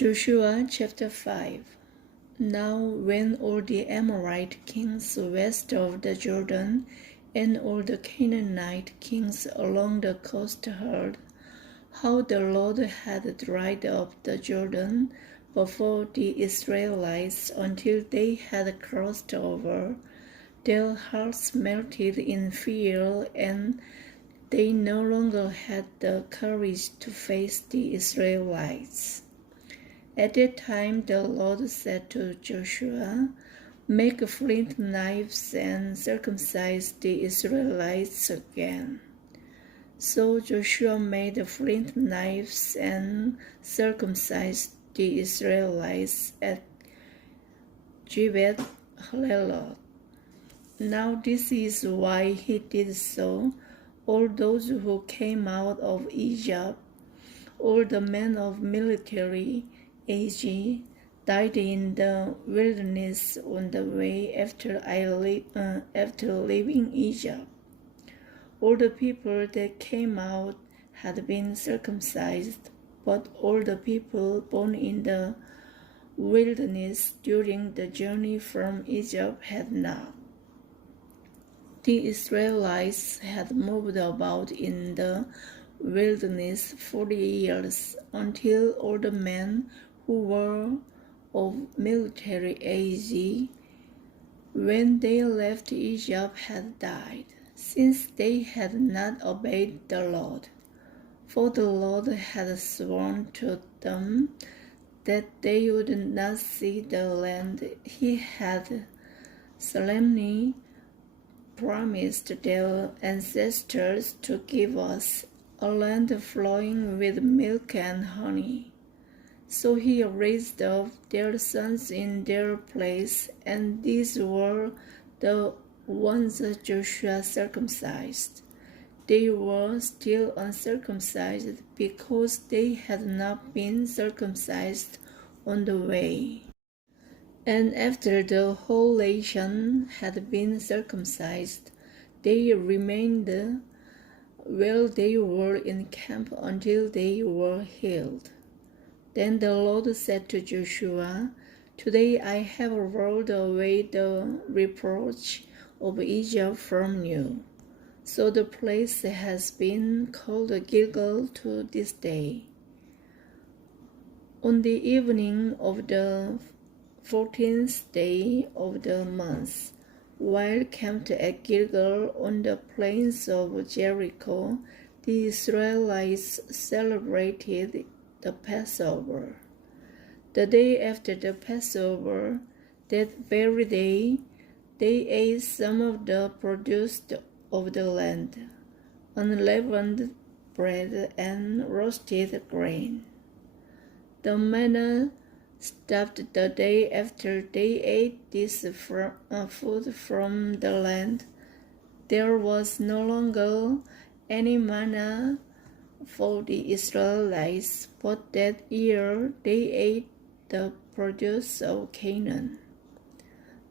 Joshua chapter 5. Now when all the Amorite kings west of the Jordan and all the Canaanite kings along the coast heard how the Lord had dried up the Jordan before the Israelites until they had crossed over, their hearts melted in fear, and they no longer had the courage to face the Israelites. At that time the Lord said to Joshua, "Make flint knives and circumcise the Israelites again." So Joshua made flint knives and circumcised the Israelites at Gibeath Haleloth. Now this is why he did so. All those who came out of Egypt, all the men of military age, died in the wilderness on the way after leaving Egypt. All the people that came out had been circumcised, but all the people born in the wilderness during the journey from Egypt had not. The Israelites had moved about in the wilderness 40 years until all the men who were of military age when they left Egypt had died, since they had not obeyed the Lord. For the Lord had sworn to them that they would not see the land he had solemnly promised their ancestors to give us, a land flowing with milk and honey. So he raised up their sons in their place, and these were the ones Joshua circumcised. They were still uncircumcised because they had not been circumcised on the way. And after the whole nation had been circumcised, they remained where they were in camp until they were healed. Then the Lord said to Joshua, "Today I have rolled away the reproach of Egypt from you." So the place has been called Gilgal to this day. On the evening of the 14th day of the month, while camped at Gilgal on the plains of Jericho, the Israelites celebrated the Passover. The day after the Passover, that very day, they ate some of the produce of the land, unleavened bread and roasted grain. The manna stopped the day after they ate this food from the land. There was no longer any manna for the Israelites, but that year they ate the produce of Canaan.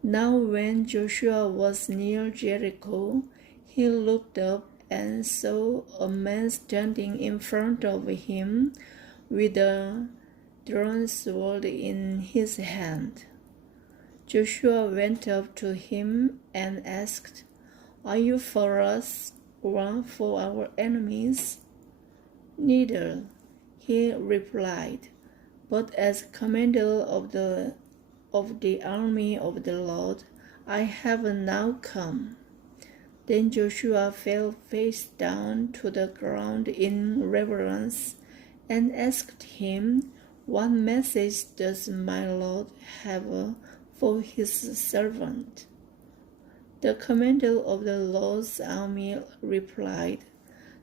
Now when Joshua was near Jericho, he looked up and saw a man standing in front of him with a drawn sword in his hand. Joshua went up to him and asked, "Are you for us or for our enemies?" "Neither," he replied, "but as commander of the army of the Lord, I have now come." Then Joshua fell face down to the ground in reverence and asked him, "What message does my Lord have for his servant?" The commander of the Lord's army replied,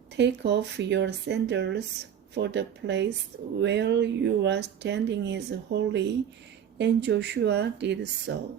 "Take off your sandals, for the place where you are standing is holy." And Joshua did so.